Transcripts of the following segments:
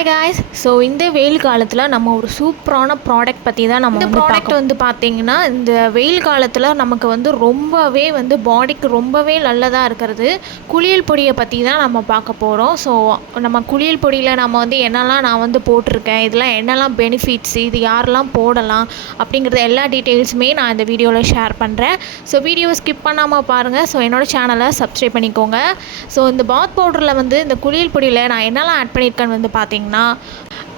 Hi guys. So இந்த வெயில் காலத்தில் நம்ம ஒரு சூப்பரான ப்ராடக்ட் பற்றி தான் நம்ம இந்த ப்ராடக்ட் வந்து பார்த்திங்கன்னா இந்த வெயில் காலத்தில் நமக்கு வந்து ரொம்பவே வந்து பாடிக்கு ரொம்பவே நல்லதாக இருக்கிறது குளியல் பொடியை பற்றி தான் நம்ம பார்க்க போகிறோம். ஸோ நம்ம குளியல் பொடியில் நம்ம வந்து என்னெல்லாம் நான் வந்து போட்டிருக்கேன், இதெல்லாம் என்னெல்லாம் பெனிஃபிட்ஸ், இது யாரெல்லாம் போடலாம் அப்படிங்கிறது எல்லா டீட்டெயில்ஸுமே நான் இந்த வீடியோவில் ஷேர் பண்ணுறேன். ஸோ வீடியோவை ஸ்கிப் பண்ணாமல் பாருங்கள். ஸோ என்னோடய சேனலை சப்ஸ்கிரைப் பண்ணிக்கோங்க. ஸோ இந்த பாத் பவுடரில் வந்து இந்த குளியல் பொடியில் நான் என்னெல்லாம் ஆட் பண்ணியிருக்கேன்னு வந்து பார்த்தீங்கன்னா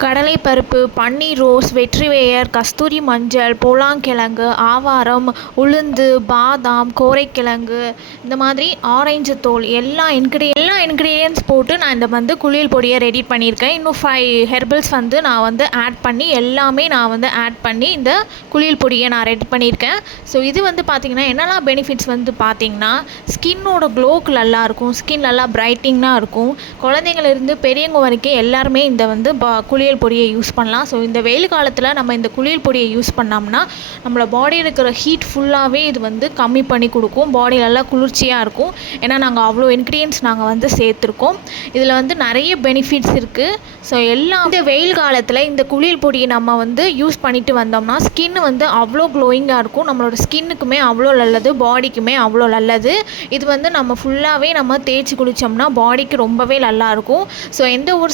கடலை பருப்பு, பன்னீர் ரோஸ், வெற்றிவேர், கஸ்தூரி மஞ்சள், பூலாங்கிழங்கு, ஆவாரம், உளுந்து, பாதாம், கோரைக்கிழங்கு, இந்த மாதிரி ஆரஞ்சு தோல் எல்லா இன்க்ரீடியன்ஸ் போட்டு நான் இந்த வந்து குளியல் பொடியை ரெடி பண்ணியிருக்கேன். இன்னும் 5 ஹெர்பல்ஸ் வந்து நான் வந்து ஆட் பண்ணி எல்லாமே நான் வந்து ஆட் பண்ணி இந்த குளியல் பொடியை நான் ரெடி பண்ணியிருக்கேன். ஸோ இது வந்து பார்த்திங்கன்னா என்னெல்லாம் பெனிஃபிட்ஸ் வந்து பார்த்திங்கன்னா ஸ்கின்னோட க்ளோக்கு நல்லாயிருக்கும், ஸ்கின் நல்லா பிரைட்டிங்காக இருக்கும். குழந்தைங்கள்லேருந்து பெரியவங்க வரைக்கும் எல்லாருமே இந்த வந்து குளியல் பொடியை யூஸ் பண்ணலாம். ஸோ இந்த வெயில் காலத்தில் நம்ம இந்த குளியல் பொடியை யூஸ் பண்ணோம்னா நம்மளோட பாடியில் இருக்கிற ஹீட் ஃபுல்லாகவே இது வந்து கம்மி பண்ணி கொடுக்கும். பாடி நல்லா குளிர்ச்சியாக இருக்கும். ஏன்னா நாங்கள் அவ்வளோ இன்க்ரீடியன்ஸ் நாங்கள் வந்து சேர்த்துருக்கோம். இதில் வந்து நிறைய பெனிஃபிட்ஸ் இருக்குது. ஸோ எல்லாம் இந்த வெயில் காலத்தில் இந்த குளியல் பொடியை நம்ம வந்து யூஸ் பண்ணிட்டு வந்தோம்னா ஸ்கின் வந்து அவ்வளோ க்ளோயிங்காக இருக்கும். நம்மளோட ஸ்கின்னுக்குமே அவ்வளோ நல்லது, பாடிக்குமே அவ்வளோ நல்லது. இது வந்து நம்ம ஃபுல்லாகவே நம்ம தேய்ச்சி குளித்தோம்னா பாடிக்கு ரொம்பவே நல்லாயிருக்கும். ஸோ எந்த ஒரு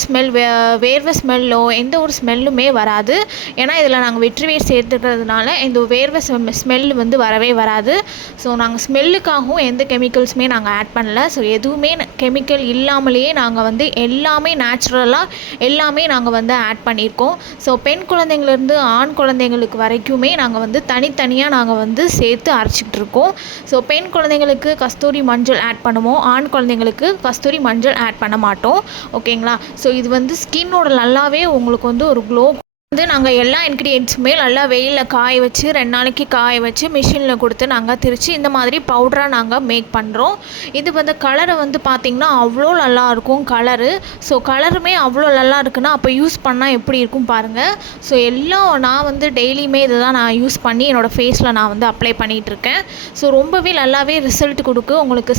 வேர்வை ஸ்மெல்லோ எந்த ஒரு ஸ்மெல்லுமே வராது. ஏன்னா இதில் நாங்கள் வெற்றிவேர் சேர்த்துக்கிறதுனால இந்த வேர்வை ஸ்மெல் வந்து வரவே வராது. ஸோ நாங்கள் ஸ்மெல்லுக்காகவும் எந்த கெமிக்கல்ஸுமே நாங்கள் ஆட் பண்ணல. ஸோ எதுவுமே கெமிக்கல் இல்லாமலேயே நாங்கள் வந்து எல்லாமே நேச்சுரலாக எல்லாமே நாங்கள் வந்து ஆட் பண்ணியிருக்கோம். ஸோ பெண் குழந்தைங்கள்லேருந்து ஆண் குழந்தைங்களுக்கு வரைக்குமே நாங்கள் வந்து தனித்தனியாக நாங்கள் வந்து சேர்த்து அரைச்சிக்கிட்டு இருக்கோம். ஸோ பெண் குழந்தைங்களுக்கு கஸ்தூரி மஞ்சள் ஆட் பண்ணுவோம், ஆண் குழந்தைங்களுக்கு கஸ்தூரி மஞ்சள் ஆட் பண்ண மாட்டோம். ஓகேங்களா? ஸோ இது வந்து ஸ்கின்னோட நல்லாவே உங்களுக்கு வந்து ஒரு க்ளோ வந்து நாங்கள் எல்லா இன்க்ரீடியன்ட்ஸுமே நல்லா வெயிலில் காய வச்சு 2 நாளைக்கு காய வச்சு மிஷினில் கொடுத்து நாங்கள் திரித்து இந்த மாதிரி பவுடராக நாங்கள் மேக் பண்ணுறோம். இது வந்து கலரை வந்து பார்த்திங்கன்னா அவ்வளோ நல்லாயிருக்கும் கலரு. ஸோ கலருமே அவ்வளோ நல்லா இருக்குன்னா அப்போ யூஸ் பண்ணால் எப்படி இருக்கும் பாருங்கள். ஸோ எல்லாம் நான் வந்து டெய்லியுமே இதை தான் நான் யூஸ் பண்ணி என்னோடய ஃபேஸில் நான் வந்து அப்ளை பண்ணிகிட்ருக்கேன். ஸோ ரொம்பவே நல்லாவே ரிசல்ட் கொடுக்கு. உங்களுக்கு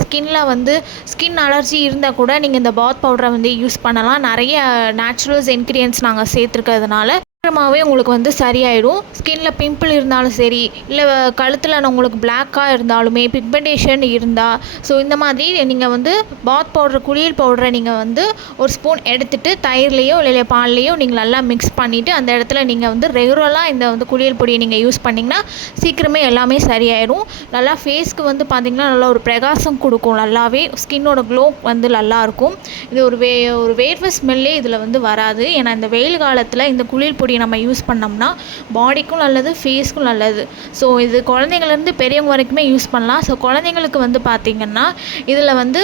ஸ்கின் அலர்ஜி இருந்தால் கூட நீங்கள் இந்த பாத் பவுடரை வந்து யூஸ் பண்ணலாம். நிறைய நேச்சுரல்ஸ் இன்க்ரீடியன்ட்ஸ் நாங்கள் சேர்த்துருக்கிறதுனால சீக்கிரமாகவே உங்களுக்கு வந்து சரியாயிடும். ஸ்கின்னில் பிம்பிள் இருந்தாலும் சரி, இல்லை கழுத்தில் உங்களுக்கு பிளாக்காக இருந்தாலுமே, பிக்மெண்டேஷன் இருந்தால், ஸோ இந்த மாதிரி நீங்கள் வந்து பாத் பவுடர் குளியல் பவுடரை நீங்கள் வந்து ஒரு ஸ்பூன் எடுத்துகிட்டு தயிர்லேயோ இல்லை பால்லையோ நீங்கள் நல்லா மிக்ஸ் பண்ணிவிட்டு அந்த இடத்துல நீங்கள் வந்து ரெகுலராக இந்த வந்து குளியல் பொடியை நீங்கள் யூஸ் பண்ணிங்கன்னா சீக்கிரமே எல்லாமே சரியாயிடும். நல்லா ஃபேஸ்க்கு வந்து பார்த்திங்கன்னா நல்லா ஒரு பிரகாசம் கொடுக்கும். நல்லாவே ஸ்கின்னோட க்ளோ வந்து நல்லாயிருக்கும். இது ஒரு வேர்வை ஸ்மெல்லே இதில் வந்து வராது. ஏன்னா இந்த வெயில் காலத்தில் இந்த குளியல் பொடியை நம்ம யூஸ் பண்ணோம்னா பாடிக்கும் நல்லது, ஃபேஸ்க்கும் நல்லது. ஸோ இது குழந்தைங்கள்லேருந்து பெரியவங்க வரைக்குமே யூஸ் பண்ணலாம். ஸோ குழந்தைங்களுக்கு வந்து பார்த்திங்கன்னா இதில் வந்து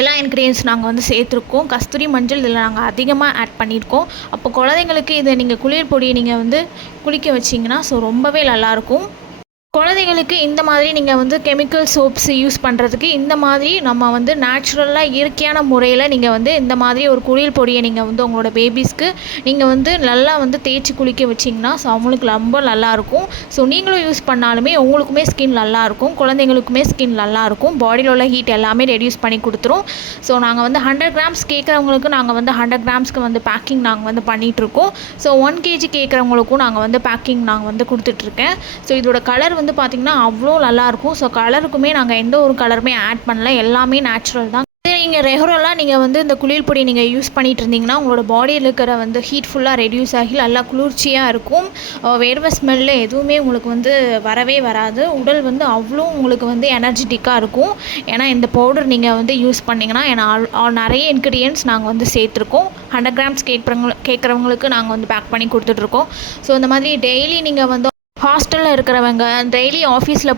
எல்லா இன்க்ரீடியன்ஸ் நாங்கள் வந்து சேர்த்துருக்கோம். கஸ்தூரி மஞ்சள் இதில் நாங்கள் அதிகமாக ஆட் பண்ணியிருக்கோம். அப்போ குழந்தைங்களுக்கு இதை நீங்கள் குளியல் பொடியை நீங்கள் வந்து குளிக்க வச்சிங்கன்னா ஸோ ரொம்பவே நல்லாயிருக்கும். குழந்தைங்களுக்கு இந்த மாதிரி நீங்கள் வந்து கெமிக்கல் சோப்ஸ் யூஸ் பண்ணுறதுக்கு இந்த மாதிரி நம்ம வந்து நேச்சுரலாக இயற்கையான முறையில் நீங்கள் வந்து இந்த மாதிரி ஒரு குளியல் பொடியை நீங்கள் வந்து உங்களோட பேபிஸ்க்கு நீங்கள் வந்து நல்லா வந்து தேய்ச்சி குளிக்க வச்சிங்கன்னா ஸோ அவங்களுக்கு ரொம்ப நல்லாயிருக்கும். ஸோ நீங்களும் யூஸ் பண்ணாலுமே உங்களுக்குமே ஸ்கின் நல்லாயிருக்கும், குழந்தைங்களுக்குமே ஸ்கின் நல்லாயிருக்கும். பாடியில் உள்ள ஹீட் எல்லாமே ரெடியூஸ் பண்ணி கொடுத்துரும். ஸோ நாங்கள் வந்து 100 கிராம்ஸ் கேட்குறவங்களுக்கு நாங்கள் வந்து 100 கிராம்ஸ்க்கு வந்து பேக்கிங் நாங்கள் வந்து பண்ணிகிட்ருக்கோம். ஸோ 1 kg கேட்குறவங்களுக்கும் நாங்கள் வந்து பேக்கிங் நாங்கள் வந்து கொடுத்துட்ருக்கேன். ஸோ இதோட கலர் வந்து பார்த்திங்கன்னா அவ்வளோ நல்லாயிருக்கும். ஸோ கலருக்குமே நாங்கள் எந்த ஒரு கலருமே ஆட் பண்ணல, எல்லாமே நேச்சுரல் தான். நீங்கள் ரெகுலராக நீங்கள் வந்து இந்த குளியல் பொடி நீங்கள் யூஸ் பண்ணிகிட்டு இருந்தீங்கன்னா உங்களோட பாடியில் இருக்கிற வந்து ஹீட் ஃபுல்லாக ரெடியூஸ் ஆகி நல்லா குளிர்ச்சியாக இருக்கும். வேர்வை ஸ்மெல்ல எதுவுமே உங்களுக்கு வந்து வரவே வராது. உடல் வந்து அவ்வளோ உங்களுக்கு வந்து எனர்ஜெட்டிக்காக இருக்கும். ஏன்னா இந்த பவுடர் நீங்கள் வந்து யூஸ் பண்ணிங்கன்னா ஏன்னா நிறைய இன்க்ரீடியன்ட்ஸ் நாங்கள் வந்து சேர்த்துருக்கோம். 100 கிராம்ஸ் கேட்குறவங்களுக்கு நாங்கள் வந்து பேக் பண்ணி கொடுத்துட்ருக்கோம். ஸோ இந்த மாதிரி டெய்லி நீங்கள் வந்து ஹாஸ்டலில் இருக்கிறவங்க டெய்லி ஆஃபீஸில்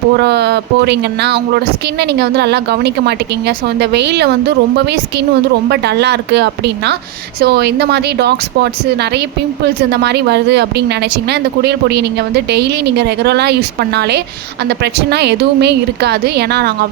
போகிறீங்கன்னா அவங்களோட ஸ்கின்னை நீங்கள் வந்து நல்லா கவனிக்க மாட்டேங்கிங்க. ஸோ இந்த வெயிலில் வந்து ரொம்பவே ஸ்கின் வந்து ரொம்ப டல்லாக இருக்குது அப்படின்னா ஸோ இந்த மாதிரி டார்க் ஸ்பாட்ஸு நிறைய பிம்பிள்ஸ் இந்த மாதிரி வருது அப்படின்னு நினச்சிங்கன்னா இந்த குளியல் பொடியை நீங்கள் வந்து டெய்லி நீங்கள் ரெகுலராக யூஸ் பண்ணாலே அந்த பிரச்சனை எதுவுமே இருக்காது. ஏன்னா நாங்கள்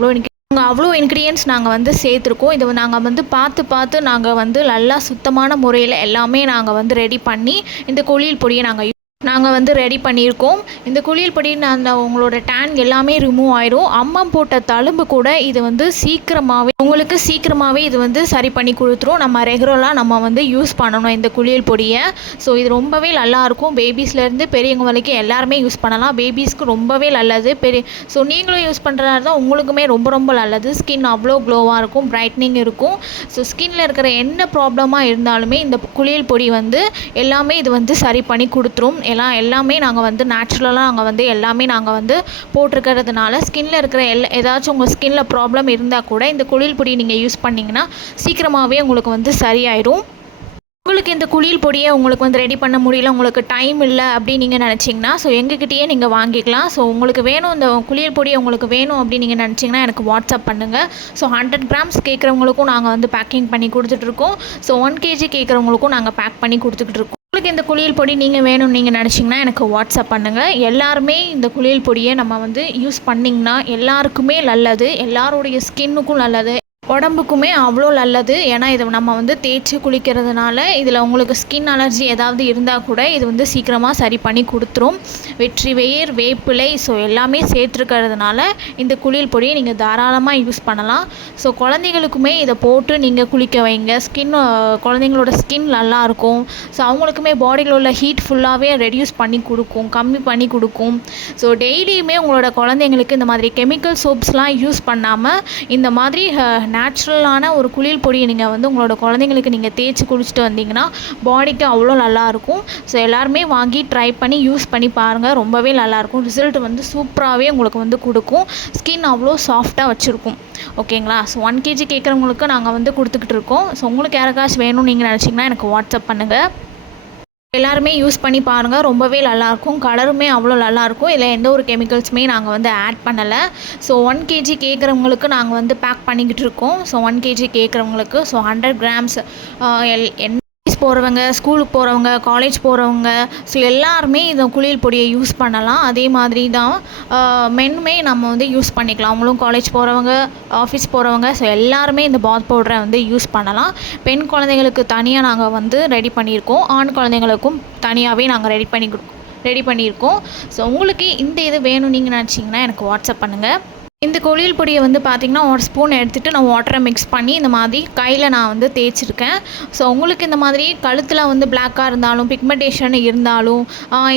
அவ்வளோ இன்க்ரீடியன்ட்ஸ் நாங்கள் வந்து சேர்த்துருக்கோம். இதை நாங்கள் வந்து பார்த்து நாங்கள் வந்து நல்லா சுத்தமான முறையில் எல்லாமே நாங்கள் வந்து ரெடி பண்ணி இந்த குளியல் பொடியை நாங்கள் நாங்கள் வந்து ரெடி பண்ணியிருக்கோம். இந்த குளியல் பொடி அந்த உங்களோட டேன் எல்லாமே ரிமூவ் ஆயிரும். அம்மம் போட்ட தழும்பு கூட இது வந்து சீக்கிரமாகவே இது வந்து சரி பண்ணி கொடுத்துரும். நம்ம ரெகுலராக நம்ம வந்து யூஸ் பண்ணணும் இந்த குளியல் பொடியை. ஸோ இது ரொம்பவே நல்லாயிருக்கும். பேபிஸ்லேருந்து பெரியவங்க வரைக்கும் எல்லாருமே யூஸ் பண்ணலாம். பேபிஸ்க்கு ரொம்பவே நல்லது. ஸோ நீங்களும் யூஸ் பண்ணுறதா இருந்தால் உங்களுக்குமே ரொம்ப ரொம்ப நல்லது. ஸ்கின் அவ்வளோ க்ளோவாக இருக்கும், பிரைட்னிங் இருக்கும். ஸோ ஸ்கின்னில் இருக்கிற என்ன ப்ராப்ளமாக இருந்தாலுமே இந்த குளியல் பொடி வந்து எல்லாமே இது வந்து சரி பண்ணி கொடுத்துரும். எல்லாமே நாங்கள் வந்து நேச்சுரலாக நாங்கள் வந்து எல்லாமே நாங்கள் வந்து போட்டிருக்கிறதுனால ஸ்கின்னில் இருக்கிற ஏதாச்சும் உங்கள் ஸ்கின்னில் ப்ராப்ளம் இருந்தால் கூட இந்த குளியல் பொடி நீங்கள் யூஸ் பண்ணிங்கன்னா சீக்கிரமாகவே உங்களுக்கு வந்து சரியாயிடும். உங்களுக்கு இந்த குளியல் பொடியை உங்களுக்கு வந்து ரெடி பண்ண முடியல, உங்களுக்கு டைம் இல்லை அப்படின்னு நீங்கள் நினச்சிங்கன்னா ஸோ எங்ககிட்டயே நீங்கள் வாங்கிக்கலாம். ஸோ உங்களுக்கு வேணும் இந்த குளியல் பொடியை உங்களுக்கு வேணும் அப்படின்னு நீங்கள் நினச்சிங்கன்னா எனக்கு வாட்ஸ்அப் பண்ணுங்கள். ஸோ 100 கிராம்ஸ் கேட்குறவங்களுக்கும் நாங்கள் வந்து பேக்கிங் பண்ணி கொடுத்துட்ருக்கோம். ஸோ 1 kg கேட்குறவங்களுக்கும் நாங்கள் பேக் பண்ணி கொடுத்துக்கிட்டு இருக்கோம். உங்களுக்கு இந்த குளியல் பொடி நீங்கள் வேணும்னு நீங்கள் நினச்சிங்கன்னா எனக்கு வாட்ஸ்அப் பண்ணுங்கள். எல்லாருமே இந்த குளியல் பொடியை நம்ம வந்து யூஸ் பண்ணிங்கன்னா எல்லாருக்குமே நல்லது, எல்லாருடைய ஸ்கின்னுக்கும் நல்லது, உடம்புக்குமே அவ்வளோ நல்லது. ஏன்னா இதை நம்ம வந்து தேய்ச்சி குளிக்கிறதுனால இதில் உங்களுக்கு ஸ்கின் அலர்ஜி ஏதாவது இருந்தால் கூட இது வந்து சீக்கிரமாக சரி பண்ணி கொடுத்துரும். வெற்றிவேர், வேப்பிலை ஸோ எல்லாமே சேர்த்துருக்கிறதுனால இந்த குளியல் பொடியை நீங்கள் தாராளமாக யூஸ் பண்ணலாம். ஸோ குழந்தைங்களுக்குமே இதை போட்டு நீங்கள் குளிக்க வைங்க. குழந்தைங்களோட ஸ்கின் நல்லாயிருக்கும். ஸோ அவங்களுக்குமே பாடியில் உள்ள ஹீட் ஃபுல்லாகவே ரெடியூஸ் பண்ணி கொடுக்கும், கம்மி பண்ணி கொடுக்கும். ஸோ டெய்லியுமே உங்களோட குழந்தைங்களுக்கு இந்த மாதிரி கெமிக்கல் சோப்ஸ்லாம் யூஸ் பண்ணாமல் இந்த மாதிரி நேச்சுரலான ஒரு குளியல் பொடியை நீங்கள் வந்து உங்களோட குழந்தைங்களுக்கு நீங்கள் தேய்ச்சி குளிச்சுட்டு வந்தீங்கன்னா பாடிக்கு அவ்வளோ நல்லாயிருக்கும். ஸோ எல்லாருமே வாங்கி ட்ரை பண்ணி யூஸ் பண்ணி பாருங்கள். ரொம்பவே நல்லாயிருக்கும். ரிசல்ட் வந்து சூப்பராகவே உங்களுக்கு வந்து கொடுக்கும். ஸ்கின் அவ்வளோ சாஃப்டாக வச்சுருக்கும். ஓகேங்களா? ஸோ 1 kg கேட்குறவங்களுக்கு நாங்கள் வந்து கொடுத்துக்கிட்டு இருக்கோம். ஸோ உங்களுக்கு யாருக்காச்சும் வேணும்னு நீங்கள் நினச்சிங்கன்னா எனக்கு வாட்ஸ்அப் பண்ணுங்கள். எல்லாருமே யூஸ் பண்ணி பாருங்கள். ரொம்பவே நல்லாயிருக்கும். கலருமே அவ்வளோ நல்லாயிருக்கும். இதில் எந்த ஒரு கெமிக்கல்ஸுமே நாங்கள் வந்து ஆட் பண்ணலை. ஸோ 1 kg கேட்குறவங்களுக்கு நாங்கள் வந்து பேக் பண்ணிக்கிட்டு இருக்கோம். ஸோ 1 kg கேட்குறவங்களுக்கு ஸோ 100 கிராம்ஸ் போகிறவங்க, ஸ்கூலுக்கு போகிறவங்க, காலேஜ் போகிறவங்க ஸோ எல்லாருமே இந்த குளியல் பொடியை யூஸ் பண்ணலாம். அதே மாதிரி தான் மென்னுமே நம்ம வந்து யூஸ் பண்ணிக்கலாம். அவங்களும் காலேஜ் போகிறவங்க, ஆஃபீஸ் போகிறவங்க ஸோ எல்லாருமே இந்த பாத் பவுடரை வந்து யூஸ் பண்ணலாம். பெண் குழந்தைங்களுக்கு தனியாக நாங்கள் வந்து ரெடி பண்ணியிருக்கோம். ஆண் குழந்தைங்களுக்கும் தனியாகவே நாங்கள் ரெடி பண்ணியிருக்கோம். ஸோ உங்களுக்கு இந்த இது வேணும் நீங்கள் நினச்சிங்கன்னா எனக்கு வாட்ஸ்அப் பண்ணுங்கள். இந்த குளியல் பொடியை வந்து பார்த்திங்கன்னா 1 ஸ்பூன் எடுத்துகிட்டு நான் வாட்டரை மிக்ஸ் பண்ணி இந்த மாதிரி கையில் நான் வந்து தேய்ச்சிருக்கேன். ஸோ உங்களுக்கு இந்த மாதிரி கழுத்தில் வந்து பிளாக்காக இருந்தாலும் பிக்மெண்டேஷன் இருந்தாலும்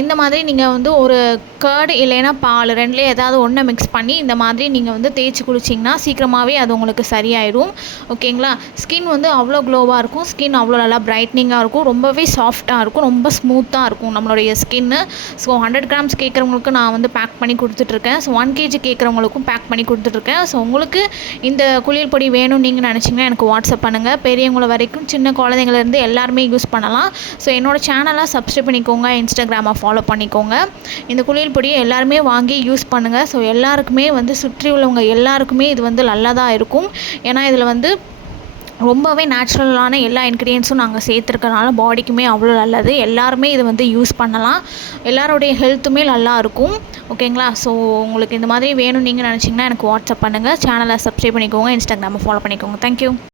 இந்த மாதிரி நீங்கள் வந்து ஒரு கர்டு இல்லைன்னா பால் 2லே ஏதாவது ஒன்றை மிக்ஸ் பண்ணி இந்த மாதிரி நீங்கள் வந்து தேய்ச்சி குளிச்சிங்கன்னா சீக்கிரமாகவே அது உங்களுக்கு சரியாயிடும். ஓகேங்களா? ஸ்கின் வந்து அவ்வளோ க்ளோவாக இருக்கும். ஸ்கின் அவ்வளோ நல்லா பிரைட்னிங்காக இருக்கும். ரொம்பவே சாஃப்டாக இருக்கும். ரொம்ப ஸ்மூத்தாக இருக்கும் நம்மளுடைய ஸ்கின்னு. ஸோ 100 கிராம்ஸ் கேட்குறவங்களுக்கு நான் வந்து பேக் பண்ணி கொடுத்துட்ருக்கேன். ஸோ 1 kg கேட்குறவங்களுக்கும் பேக் பண்ணி கொடுத்துட்ருக்கேன். ஸோ உங்களுக்கு இந்த குளியல் பொடி வேணும்னு நீங்கள் நினச்சிங்கன்னா எனக்கு வாட்ஸ்அப் பண்ணுங்கள். பெரியவங்கள வரைக்கும் சின்ன குழந்தைங்கலேருந்து எல்லாருமே யூஸ் பண்ணலாம். ஸோ என்னோடய சேனலை சப்ஸ்கிரைப் பண்ணிக்கோங்க, இன்ஸ்டாகிராமை ஃபாலோ பண்ணிக்கோங்க. இந்த குளியல் பொடியை எல்லாருமே வாங்கி யூஸ் பண்ணுங்கள். ஸோ எல்லாருக்குமே வந்து சுற்றி உள்ளவங்க எல்லாருக்குமே இது வந்து நல்லதாக இருக்கும். ஏன்னா இதில் வந்து ரொம்பவே நேச்சுரலான எல்லா இன்க்ரீடியன்ஸும் நாங்கள் சேர்த்துருக்கனால பாடிக்குமே அவ்வளோ நல்லது. எல்லாருமே இதை வந்து யூஸ் பண்ணலாம். எல்லாருடைய ஹெல்த்துமே நல்லாயிருக்கும். ஓகேங்களா? ஸோ உங்களுக்கு இந்த மாதிரி வேணும் நீங்கள் நினச்சிங்கன்னா எனக்கு வாட்ஸ்அப் பண்ணுங்கள். சேனலை சப்ஸ்கிரைப் பண்ணிக்கோங்க, இன்ஸ்டாகிராமை ஃபாலோ பண்ணிக்கோங்க. தேங்க்யூ.